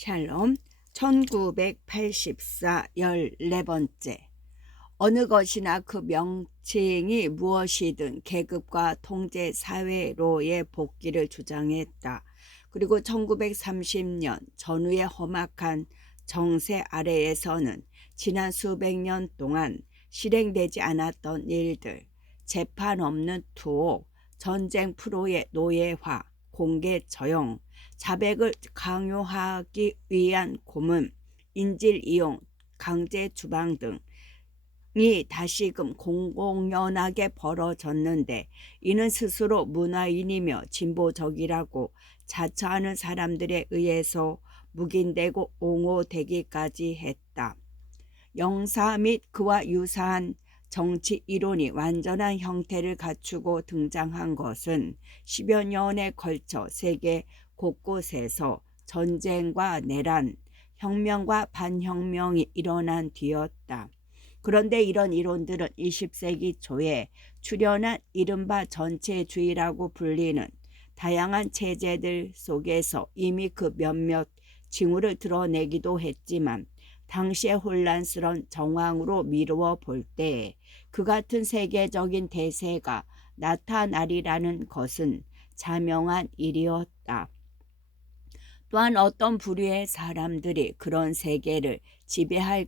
샬롬 1984 14번째. 어느 것이나 그 명칭이 무엇이든 계급과 통제 사회로의 복귀를 주장했다. 그리고 1930년 전후의 험악한 정세 아래에서는 지난 수백 년 동안 실행되지 않았던 일들, 재판 없는 투옥, 전쟁 프로의 노예화, 공개 처형, 자백을 강요하기 위한 고문, 인질 이용, 강제 추방 등이 다시금 공공연하게 벌어졌는데, 이는 스스로 문화인이며 진보적이라고 자처하는 사람들에 의해서 묵인되고 옹호되기까지 했다. 영사 및 그와 유사한 정치 이론이 완전한 형태를 갖추고 등장한 것은 10여 년에 걸쳐 세계 곳곳에서 전쟁과 내란, 혁명과 반혁명이 일어난 뒤였다. 그런데 이런 이론들은 20세기 초에 출현한 이른바 전체주의라고 불리는 다양한 체제들 속에서 이미 그 몇몇 징후를 드러내기도 했지만, 당시의 혼란스러운 정황으로 미루어 볼 때 그 같은 세계적인 대세가 나타나리라는 것은 자명한 일이었다. 또한 어떤 부류의 사람들이 그런 세계를 지배할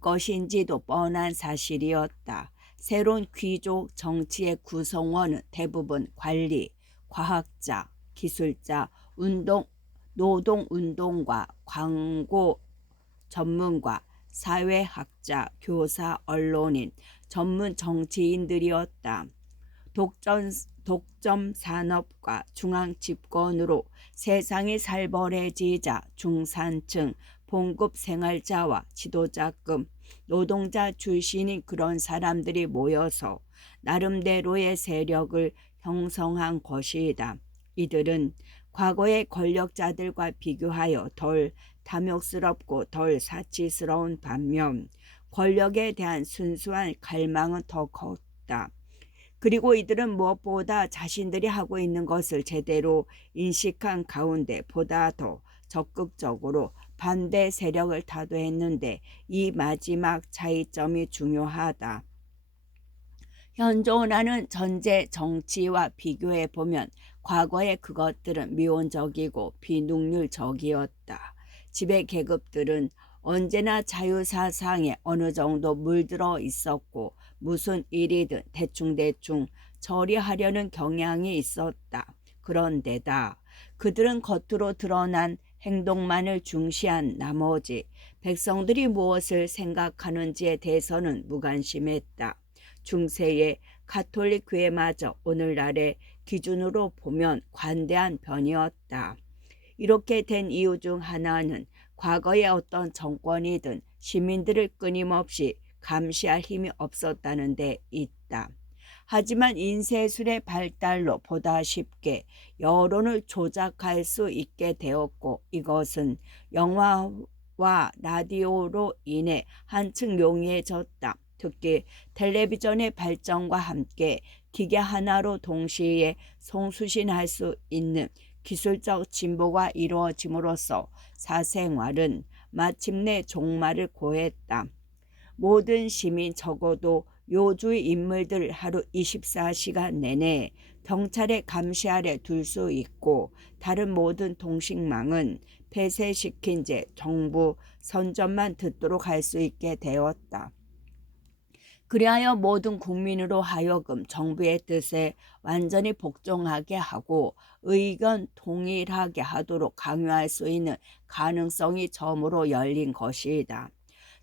것인지도 뻔한 사실이었다. 새로운 귀족 정치의 구성원은 대부분 관리, 과학자, 기술자, 노동운동가, 광고 전문가, 사회학자, 교사, 언론인, 전문 정치인들이었다. 독점 산업과 중앙 집권으로 세상이 살벌해지자 중산층, 봉급 생활자와 지도자급 노동자 출신인 그런 사람들이 모여서 나름대로의 세력을 형성한 것이다. 이들은 과거의 권력자들과 비교하여 덜 탐욕스럽고 덜 사치스러운 반면 권력에 대한 순수한 갈망은 더 컸다. 그리고 이들은 무엇보다 자신들이 하고 있는 것을 제대로 인식한 가운데 보다 더 적극적으로 반대 세력을 타도했는데, 이 마지막 차이점이 중요하다. 현존하는 전제 정치와 비교해 보면 과거의 그것들은 미온적이고 비능률적이었다. 지배 계급들은 언제나 자유사상에 어느 정도 물들어 있었고, 무슨 일이든 대충대충 처리하려는 경향이 있었다. 그런데다 그들은 겉으로 드러난 행동만을 중시한 나머지 백성들이 무엇을 생각하는지에 대해서는 무관심했다. 중세의 가톨릭 교회마저 오늘날의 기준으로 보면 관대한 편이었다. 이렇게 된 이유 중 하나는 과거의 어떤 정권이든 시민들을 끊임없이 감시할 힘이 없었다는 데 있다. 하지만 인쇄술의 발달로 보다 쉽게 여론을 조작할 수 있게 되었고, 이것은 영화와 라디오로 인해 한층 용이해졌다. 특히 텔레비전의 발전과 함께 기계 하나로 동시에 송수신할 수 있는 기술적 진보가 이루어짐으로써 사생활은 마침내 종말을 고했다. 모든 시민, 적어도 요주의 인물들 하루 24시간 내내 경찰의 감시 아래 둘 수 있고, 다른 모든 통신망은 폐쇄시킨 채 정부 선전만 듣도록 할 수 있게 되었다. 그리하여 모든 국민으로 하여금 정부의 뜻에 완전히 복종하게 하고 의견 동일하게 하도록 강요할 수 있는 가능성이 처음으로 열린 것이다.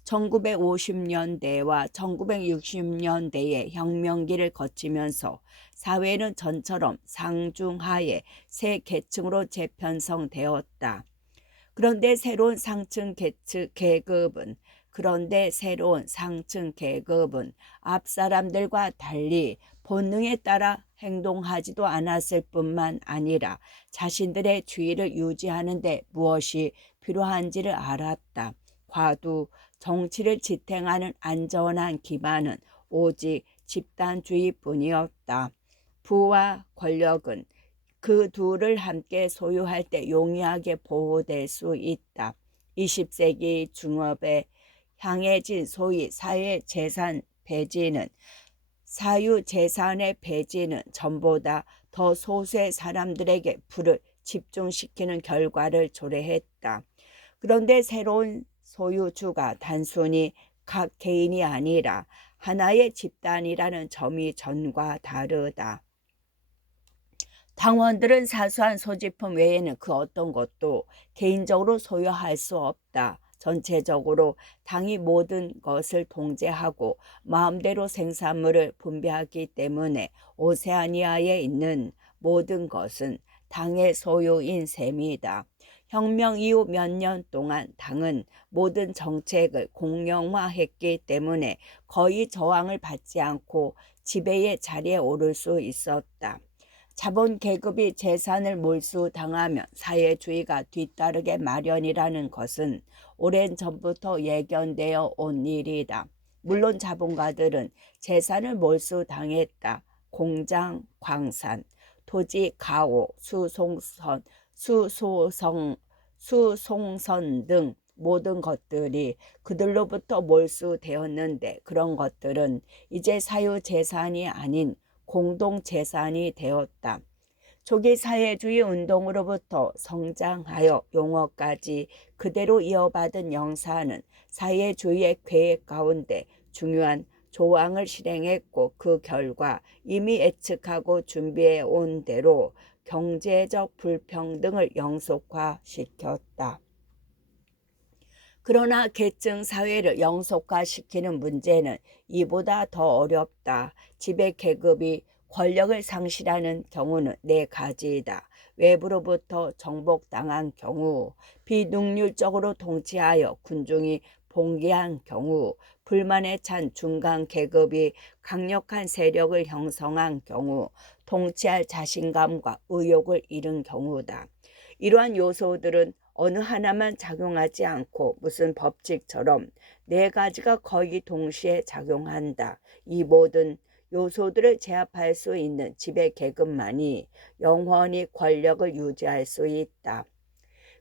1950년대와 1960년대의 혁명기를 거치면서 사회는 전처럼 상중하에 세 계층으로 재편성되었다. 그런데 새로운 상층 계급은 앞사람들과 달리 본능에 따라 행동하지도 않았을 뿐만 아니라 자신들의 주의를 유지하는 데 무엇이 필요한지를 알았다. 과도 정치를 지탱하는 안전한 기반은 오직 집단주의뿐이었다. 부와 권력은 그 둘을 함께 소유할 때 용이하게 보호될 수 있다. 20세기 중업에 향해진 소위 사회재산 배제는 사유재산의 배제는 전보다 더 소수의 사람들에게 부를 집중시키는 결과를 초래했다. 그런데 새로운 소유주가 단순히 각 개인이 아니라 하나의 집단이라는 점이 전과 다르다. 당원들은 사소한 소지품 외에는 그 어떤 것도 개인적으로 소유할 수 없다. 전체적으로 당이 모든 것을 통제하고 마음대로 생산물을 분배하기 때문에 오세아니아에 있는 모든 것은 당의 소유인 셈이다. 혁명 이후 몇 년 동안 당은 모든 정책을 공영화했기 때문에 거의 저항을 받지 않고 지배의 자리에 오를 수 있었다. 자본 계급이 재산을 몰수당하면 사회주의가 뒤따르게 마련이라는 것은 오랜 전부터 예견되어 온 일이다. 물론 자본가들은 재산을 몰수당했다. 공장, 광산, 토지, 가오, 수송선 등 모든 것들이 그들로부터 몰수되었는데 그런 것들은 이제 사유재산이 아닌 공동재산이 되었다. 초기 사회주의 운동으로부터 성장하여 용어까지 그대로 이어받은 영사는 사회주의의 계획 가운데 중요한 조항을 실행했고 그 결과 이미 예측하고 준비해 온 대로 경제적 불평등을 영속화시켰다. 그러나 계층 사회를 영속화시키는 문제는 이보다 더 어렵다. 지배 계급이 권력을 상실하는 경우는 네 가지이다. 외부로부터 정복당한 경우, 비능률적으로 통치하여 군중이 봉기한 경우, 불만에 찬 중간 계급이 강력한 세력을 형성한 경우, 통치할 자신감과 의욕을 잃은 경우다. 이러한 요소들은 어느 하나만 작용하지 않고 무슨 법칙처럼 네 가지가 거의 동시에 작용한다. 이 모든 요소들을 제압할 수 있는 지배 계급만이 영원히 권력을 유지할 수 있다.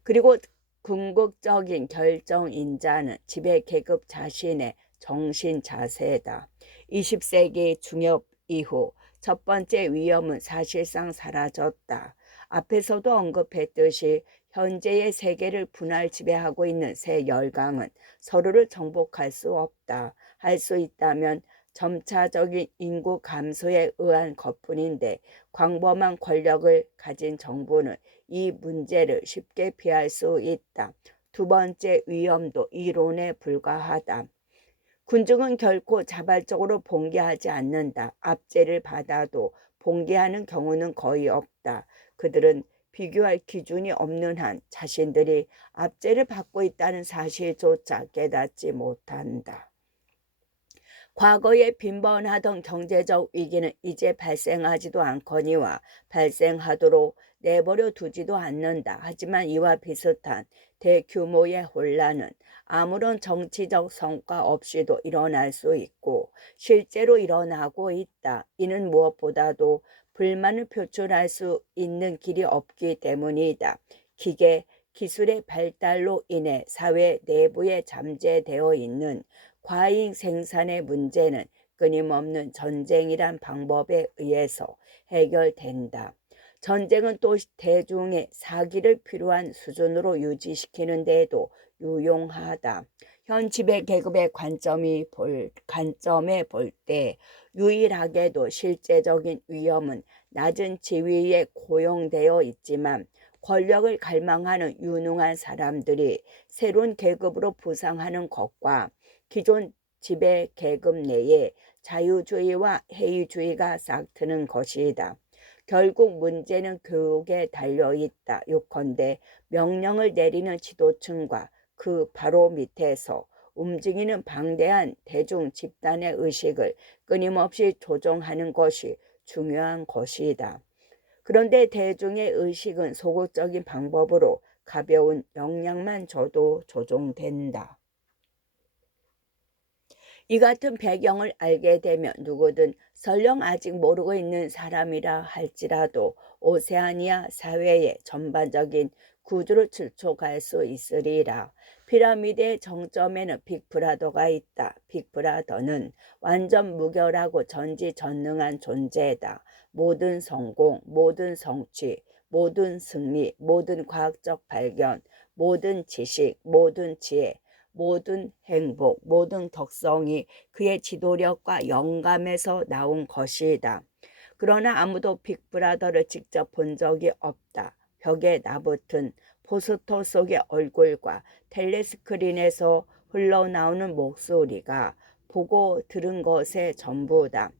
그리고 궁극적인 결정인자는 지배 계급 자신의 정신 자세다. 20세기 중엽 이후 첫 번째 위험은 사실상 사라졌다. 앞에서도 언급했듯이 현재의 세계를 분할 지배하고 있는 새 열강은 서로를 정복할 수 없다. 할 수 있다면 점차적인 인구 감소에 의한 것뿐인데 광범한 권력을 가진 정부는 이 문제를 쉽게 피할 수 있다. 두 번째 위험도 이론에 불과하다. 군중은 결코 자발적으로 봉기하지 않는다. 압제를 받아도 봉기하는 경우는 거의 없다. 그들은 비교할 기준이 없는 한 자신들이 압제를 받고 있다는 사실조차 깨닫지 못한다. 과거에 빈번하던 경제적 위기는 이제 발생하지도 않거니와 발생하도록 내버려 두지도 않는다. 하지만 이와 비슷한 대규모의 혼란은 아무런 정치적 성과 없이도 일어날 수 있고 실제로 일어나고 있다. 이는 무엇보다도 불만을 표출할 수 있는 길이 없기 때문이다. 기계, 기술의 발달로 인해 사회 내부에 잠재되어 있는 과잉 생산의 문제는 끊임없는 전쟁이란 방법에 의해서 해결된다. 전쟁은 또 대중의 사기를 필요한 수준으로 유지시키는 데에도 유용하다. 현 지배 계급의 관점에 볼 때 유일하게도 실제적인 위험은 낮은 지위에 고용되어 있지만 권력을 갈망하는 유능한 사람들이 새로운 계급으로 부상하는 것과 기존 지배 계급 내에 자유주의와 해이주의가 싹트는 것이다. 결국 문제는 교육에 달려있다. 요컨대 명령을 내리는 지도층과 그 바로 밑에서 움직이는 방대한 대중 집단의 의식을 끊임없이 조정하는 것이 중요한 것이다. 그런데 대중의 의식은 소극적인 방법으로 가벼운 영향만 줘도 조종된다. 이 같은 배경을 알게 되면 누구든 설령 아직 모르고 있는 사람이라 할지라도 오세아니아 사회의 전반적인 구조를 추측할 수 있으리라. 피라미드의 정점에는 빅브라더가 있다. 빅브라더는 완전 무결하고 전지전능한 존재다. 모든 성공, 모든 성취, 모든 승리, 모든 과학적 발견, 모든 지식, 모든 지혜, 모든 행복, 모든 덕성이 그의 지도력과 영감에서 나온 것이다. 그러나 아무도 빅브라더를 직접 본 적이 없다. 벽에 나붙은 포스터 속의 얼굴과 텔레스크린에서 흘러나오는 목소리가 보고 들은 것의 전부다.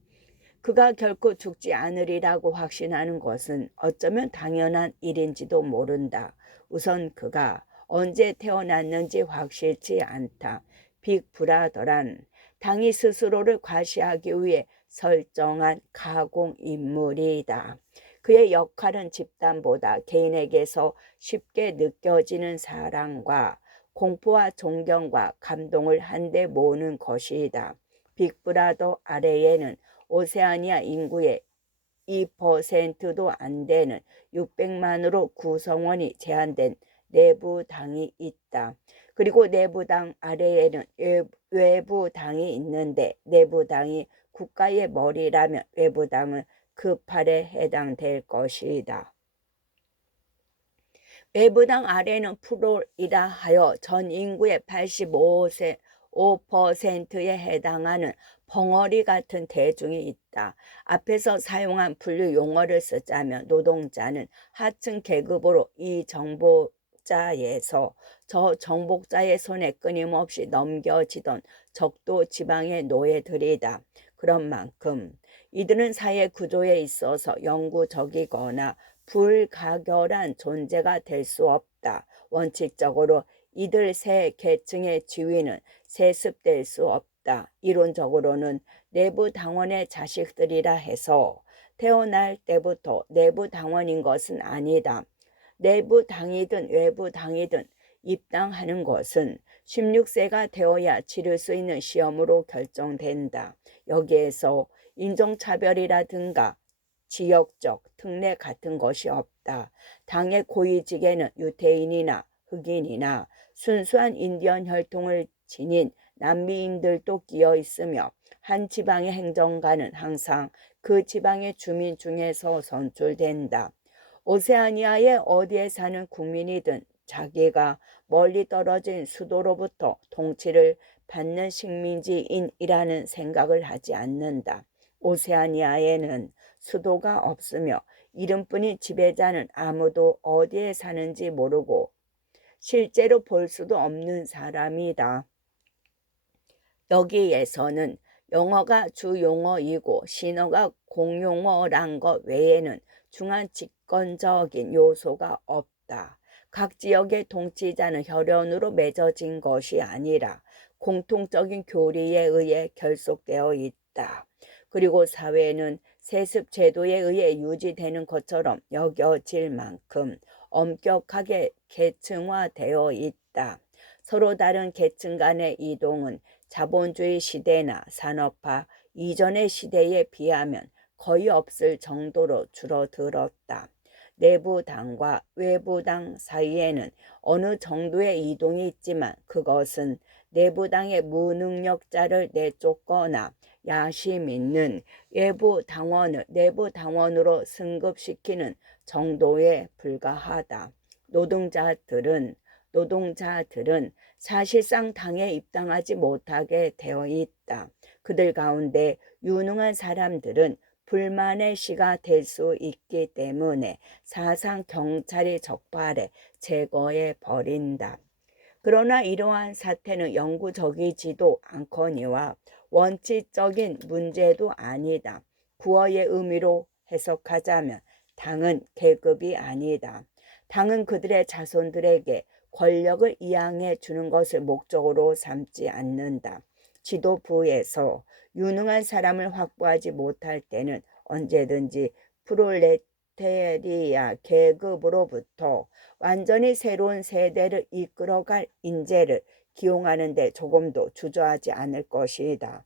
그가 결코 죽지 않으리라고 확신하는 것은 어쩌면 당연한 일인지도 모른다. 우선 그가 언제 태어났는지 확실치 않다. 빅브라더란 당이 스스로를 과시하기 위해 설정한 가공 인물이다. 그의 역할은 집단보다 개인에게서 쉽게 느껴지는 사랑과 공포와 존경과 감동을 한데 모으는 것이다. 빅브라더 아래에는 오세아니아 인구의 2%도 안 되는 600만으로 구성원이 제한된 내부당이 있다. 그리고 내부당 아래에는 외부당이 있는데 내부당이 국가의 머리라면 외부당은 그 팔에 해당될 것이다. 외부당 아래는 프롤이라 하여 전 인구의 85%에 해당하는 벙어리 같은 대중이 있다. 앞에서 사용한 분류 용어를 쓰자면 노동자는 하층 계급으로 이 정복자에서 저 정복자의 손에 끊임없이 넘겨지던 적도 지방의 노예들이다. 그런 만큼 이들은 사회 구조에 있어서 영구적이거나 불가결한 존재가 될 수 없다. 원칙적으로 이들 세 계층의 지위는 세습될 수 없다. 이론적으로는 내부 당원의 자식들이라 해서 태어날 때부터 내부 당원인 것은 아니다. 내부 당이든 외부 당이든 입당하는 것은 16세가 되어야 치를 수 있는 시험으로 결정된다. 여기에서 인종차별이라든가 지역적 특례 같은 것이 없다. 당의 고위직에는 유태인이나 흑인이나 순수한 인디언 혈통을 지닌 남미인들도 끼어 있으며 한 지방의 행정가는 항상 그 지방의 주민 중에서 선출된다. 오세아니아의 어디에 사는 국민이든 자기가 멀리 떨어진 수도로부터 통치를 받는 식민지인이라는 생각을 하지 않는다. 오세아니아에는 수도가 없으며 이름뿐인 지배자는 아무도 어디에 사는지 모르고 실제로 볼 수도 없는 사람이다. 여기에서는 영어가 주용어이고 신어가 공용어란 것 외에는 중한 집권적인 요소가 없다. 각 지역의 통치자는 혈연으로 맺어진 것이 아니라 공통적인 교리에 의해 결속되어 있다. 그리고 사회는 세습 제도에 의해 유지되는 것처럼 여겨질 만큼 엄격하게 계층화되어 있다. 서로 다른 계층 간의 이동은 자본주의 시대나 산업화 이전의 시대에 비하면 거의 없을 정도로 줄어들었다. 내부 당과 외부 당 사이에는 어느 정도의 이동이 있지만 그것은 내부 당의 무능력자를 내쫓거나 야심 있는 외부 당원을 내부 당원으로 승급시키는 정도에 불과하다. 노동자들은 사실상 당에 입당하지 못하게 되어 있다. 그들 가운데 유능한 사람들은 불만의 시가 될 수 있기 때문에 사상 경찰이 적발해 제거해 버린다. 그러나 이러한 사태는 영구적이지도 않거니와 원칙적인 문제도 아니다. 구어의 의미로 해석하자면 당은 계급이 아니다. 당은 그들의 자손들에게 권력을 이양해 주는 것을 목적으로 삼지 않는다. 지도부에서 유능한 사람을 확보하지 못할 때는 언제든지 프롤레타리아 계급으로부터 완전히 새로운 세대를 이끌어갈 인재를 기용하는 데 조금도 주저하지 않을 것이다.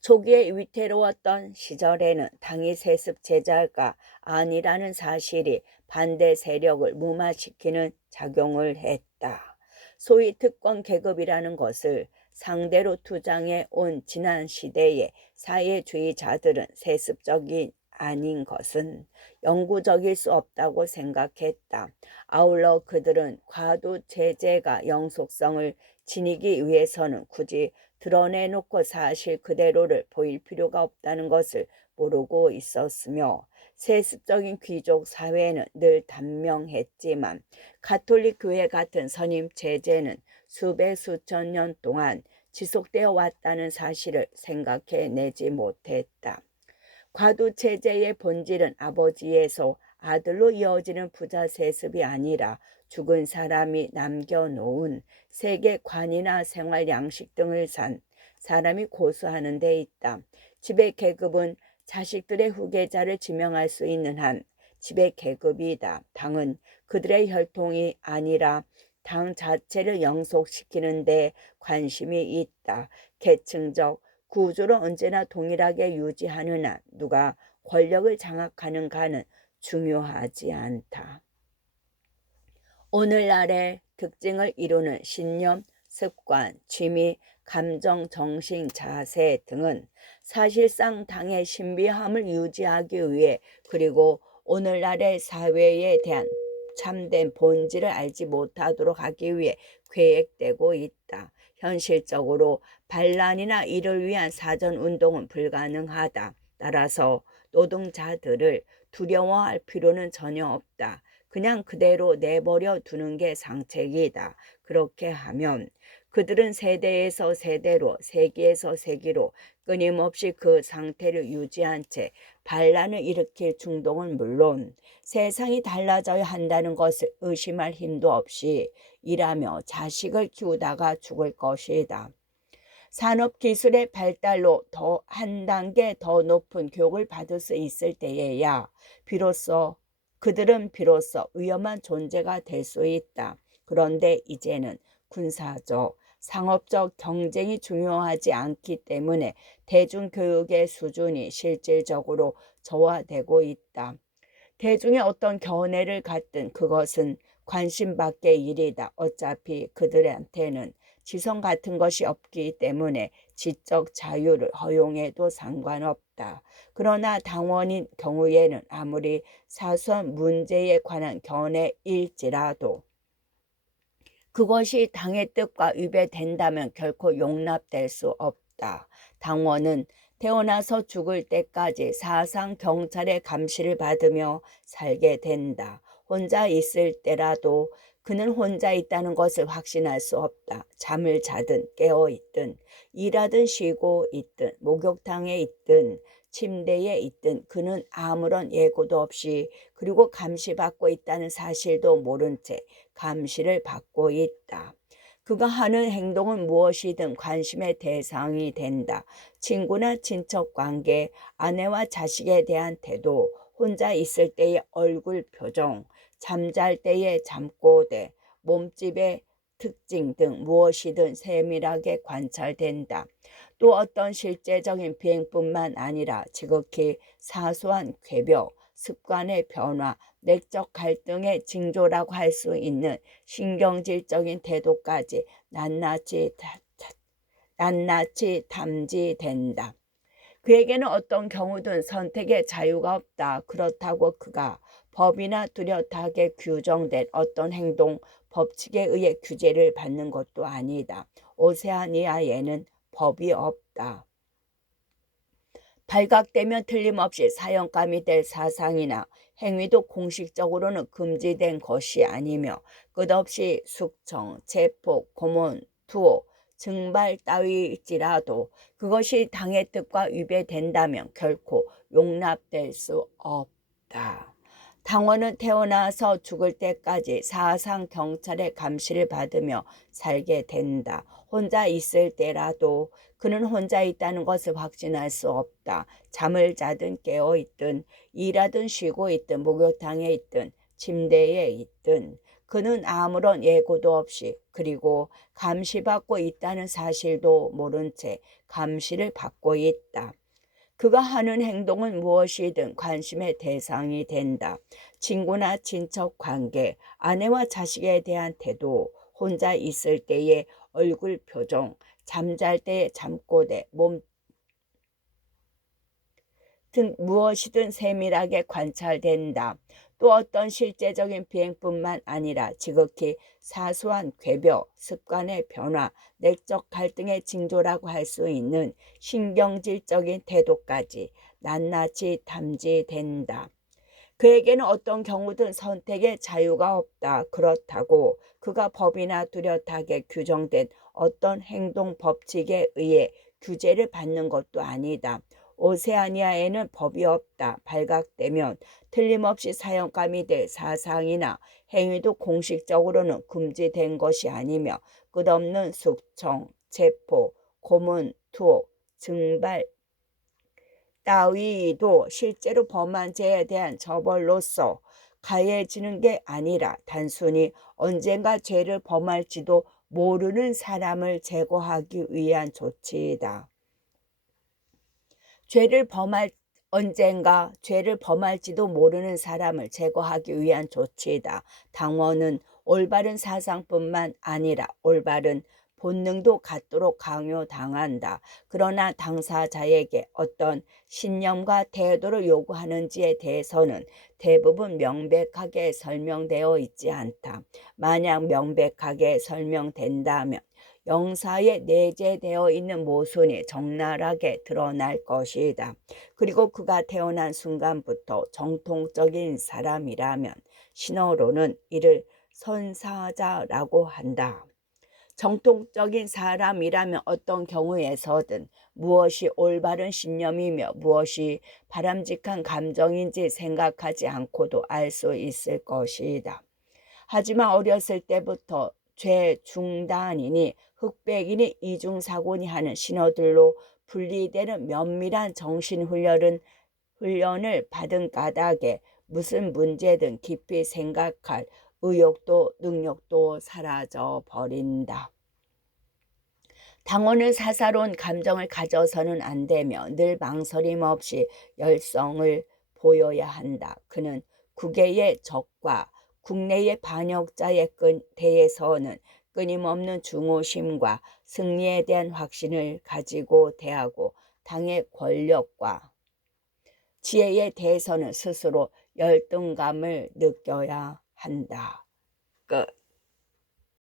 초기에 위태로웠던 시절에는 당이 세습 제자가 아니라는 사실이 반대 세력을 무마시키는 작용을 했다. 소위 특권 계급이라는 것을 상대로 투장해 온 지난 시대의 사회주의자들은 세습적이 아닌 것은 영구적일 수 없다고 생각했다. 아울러 그들은 과도 제재가 영속성을 지니기 위해서는 굳이 드러내놓고 사실 그대로를 보일 필요가 없다는 것을 모르고 있었으며, 세습적인 귀족 사회는 늘 단명했지만 가톨릭 교회 같은 선임 체제는 수백 수천 년 동안 지속되어 왔다는 사실을 생각해내지 못했다. 과도 체제의 본질은 아버지에서 아들로 이어지는 부자 세습이 아니라 죽은 사람이 남겨놓은 세계관이나 생활 양식 등을 산 사람이 고수하는 데 있다. 지배 계급은 자식들의 후계자를 지명할 수 있는 한 지배 계급이다. 당은 그들의 혈통이 아니라 당 자체를 영속시키는 데 관심이 있다. 계층적 구조를 언제나 동일하게 유지하는 한 누가 권력을 장악하는가는 중요하지 않다. 오늘날의 특징을 이루는 신념, 습관, 취미, 감정, 정신, 자세 등은 사실상 당의 신비함을 유지하기 위해, 그리고 오늘날의 사회에 대한 참된 본질을 알지 못하도록 하기 위해 계획되고 있다. 현실적으로 반란이나 이를 위한 사전운동은 불가능하다. 따라서 노동자들을 두려워할 필요는 전혀 없다. 그냥 그대로 내버려 두는 게 상책이다. 그렇게 하면 그들은 세대에서 세대로, 세기에서 세기로 끊임없이 그 상태를 유지한 채 반란을 일으킬 충동은 물론 세상이 달라져야 한다는 것을 의심할 힘도 없이 일하며 자식을 키우다가 죽을 것이다. 산업기술의 발달로 더 한 단계 더 높은 교육을 받을 수 있을 때에야 그들은 비로소 위험한 존재가 될 수 있다. 그런데 이제는 군사적, 상업적 경쟁이 중요하지 않기 때문에 대중교육의 수준이 실질적으로 저하되고 있다. 대중의 어떤 견해를 갖든 그것은 관심 밖의 일이다. 어차피 그들한테는 지성 같은 것이 없기 때문에 지적 자유를 허용해도 상관없다. 그러나 당원인 경우에는 아무리 사소한 문제에 관한 견해일지라도 그것이 당의 뜻과 위배된다면 결코 용납될 수 없다. 당원은 태어나서 죽을 때까지 사상 경찰의 감시를 받으며 살게 된다. 혼자 있을 때라도 그는 혼자 있다는 것을 확신할 수 없다. 잠을 자든 깨어있든 일하든 쉬고 있든 목욕탕에 있든 침대에 있든 그는 아무런 예고도 없이, 그리고 감시받고 있다는 사실도 모른 채 감시를 받고 있다. 그가 하는 행동은 무엇이든 관심의 대상이 된다. 친구나 친척 관계, 아내와 자식에 대한 태도, 혼자 있을 때의 얼굴 표정, 잠잘 때의 잠꼬대, 몸집의 특징 등 무엇이든 세밀하게 관찰된다. 또 어떤 실제적인 비행뿐만 아니라 지극히 사소한 궤벽, 습관의 변화, 내적 갈등의 징조라고 할 수 있는 신경질적인 태도까지 낱낱이 탐지된다. 그에게는 어떤 경우든 선택의 자유가 없다. 그렇다고 그가 법이나 뚜렷하게 규정된 어떤 행동, 법칙에 의해 규제를 받는 것도 아니다. 오세아니아에는 법이 없다. 발각되면 틀림없이 사형감이 될 사상이나 행위도 공식적으로는 금지된 것이 아니며 끝없이 숙청, 체포, 고문, 투호, 증발 따위일지라도 그것이 당의 뜻과 위배된다면 결코 용납될 수 없다. 당원은 태어나서 죽을 때까지 사상 경찰의 감시를 받으며 살게 된다. 혼자 있을 때라도 그는 혼자 있다는 것을 확신할 수 없다. 잠을 자든 깨어있든 일하든 쉬고 있든 목욕탕에 있든 침대에 있든 그는 아무런 예고도 없이 그리고 감시받고 있다는 사실도 모른 채 감시를 받고 있다. 그가 하는 행동은 무엇이든 관심의 대상이 된다. 친구나 친척 관계, 아내와 자식에 대한 태도, 혼자 있을 때의 얼굴 표정, 잠잘 때의 잠꼬대, 몸 등 무엇이든 세밀하게 관찰된다. 또 어떤 실제적인 비행뿐만 아니라 지극히 사소한 궤변, 습관의 변화, 내적 갈등의 징조라고 할 수 있는 신경질적인 태도까지 낱낱이 탐지된다. 그에게는 어떤 경우든 선택의 자유가 없다. 그렇다고 그가 법이나 뚜렷하게 규정된 어떤 행동 법칙에 의해 규제를 받는 것도 아니다. 오세아니아에는 법이 없다. 발각되면 틀림없이 사형감이 될 사상이나 행위도 공식적으로는 금지된 것이 아니며 끝없는 숙청, 체포, 고문, 투옥, 증발 따위도 실제로 범한 죄에 대한 처벌로서 가해지는 게 아니라 단순히 언젠가 죄를 범할지도 모르는 사람을 제거하기 위한 조치이다. 언젠가 죄를 범할지도 모르는 사람을 제거하기 위한 조치이다. 당원은 올바른 사상뿐만 아니라 올바른 본능도 갖도록 강요당한다. 그러나 당사자에게 어떤 신념과 태도를 요구하는지에 대해서는 대부분 명백하게 설명되어 있지 않다. 만약 명백하게 설명된다면 영사에 내재되어 있는 모순이 적나라하게 드러날 것이다. 그리고 그가 태어난 순간부터 정통적인 사람이라면 신어로는 이를 선사자라고 한다. 정통적인 사람이라면 어떤 경우에서든 무엇이 올바른 신념이며 무엇이 바람직한 감정인지 생각하지 않고도 알 수 있을 것이다. 하지만 어렸을 때부터 죄중단이니 흑백이니 이중사고니 하는 신호들로 분리되는 면밀한 정신훈련을 받은 까닭에 무슨 문제든 깊이 생각할 의욕도 능력도 사라져 버린다. 당원은 사사로운 감정을 가져서는 안 되며 늘 망설임 없이 열성을 보여야 한다. 그는 국외의 적과 국내의 반역자에 대해서는 끊임없는 중호심과 승리에 대한 확신을 가지고 대하고 당의 권력과 지혜에 대해서는 스스로 열등감을 느껴야 한다. 끝.